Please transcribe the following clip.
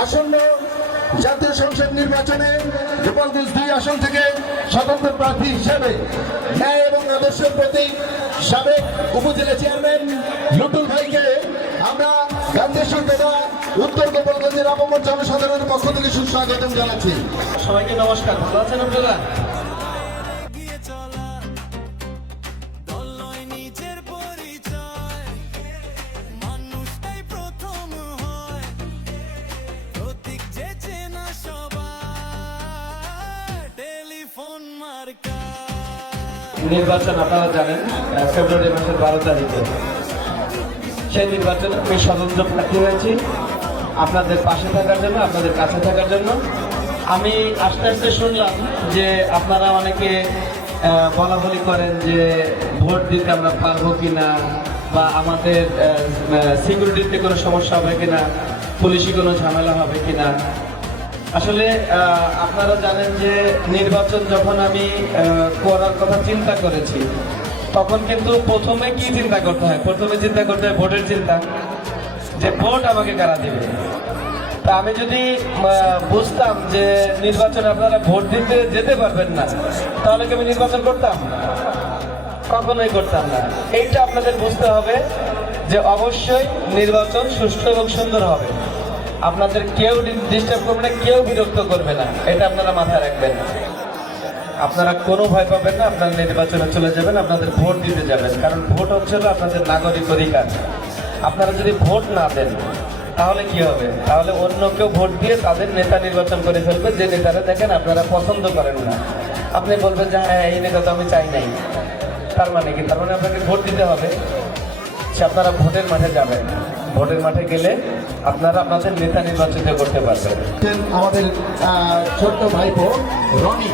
আসন্ন জাতীয় সংসদ নির্বাচনে গোপালগঞ্জ দুই আসন থেকে স্বতন্ত্র প্রার্থী হিসেবে ন্যায় এবং আদর্শের প্রতি সাবেক উপজেলা চেয়ারম্যান লুটুল ভাইকে আমরা গান্ধেশ্বর দেবা উত্তর গোপালগঞ্জের অপমর জনসাধারণের পক্ষ থেকে সুস্বাগতম জানাচ্ছি। সবাইকে নমস্কার, ভালো আছেন আপনারা? নির্বাচন আপনারা জানেন ফেব্রুয়ারি মাসের বারো তারিখে। সেই নির্বাচনে আমি স্বতন্ত্র প্রার্থী হয়েছি। আপনাদের পাশে থাকার জন্য, আপনাদের কাছে থাকার জন্য। আমি আস্তে আস্তে শুনলাম যে আপনারা অনেকে বলা বলি করেন যে ভোট দিতে আমরা পারব কিনা বা আমাদের সিকিউরিটিতে কোনো সমস্যা হবে কিনা, পুলিশি কোনো ঝামেলা হবে কিনা। আসলে আপনারা জানেন যে নির্বাচন যখন আমি করার কথা চিন্তা করেছি, তখন কিন্তু প্রথমে কি চিন্তা করতে হয়? প্রথমে চিন্তা করতে হয় ভোটের চিন্তা, যে ভোট আমাকে কারা দিবে? তা আমি যদি বুঝতাম যে নির্বাচনে আপনারা ভোট দিতে যেতে পারবেন না, তাহলে কি আমি নির্বাচন করতাম? কখনোই করতাম না। এইটা আপনাদের বুঝতে হবে যে অবশ্যই নির্বাচন সুষ্ঠু এবং সুন্দর হবে। আপনাদের কেউ ডিস্টার্ব করবে না, কেউ বিরক্ত করবে না। এটা আপনারা মাথায় রাখবেন। আপনারা কোনো ভয় পাবেন না, আপনারা নির্বাচনে চলে যাবেন, আপনাদের ভোট দিতে যাবেন। কারণ ভোট হচ্ছে আপনাদের নাগরিক অধিকার। আপনারা যদি ভোট না দেন, তাহলে কি হবে? তাহলে অন্য কেউ ভোট দিয়ে তাদের নেতা নির্বাচন করে ফেলবে। যে নেতারা দেখেন আপনারা পছন্দ করেন না। আপনি বলবেন যে হ্যাঁ এই নেতা তো আমি চাই নাই। তার মানে কি? তার মানে আপনাকে ভোট দিতে হবে। সে আপনারা ভোটের মাঠে যাবেন। ভোটের মাঠে গেলে আপনারা আপনাদের নেতা নির্বাচিত করতে পারবেন। আমাদের ছোট্ট ভাইপো রনি।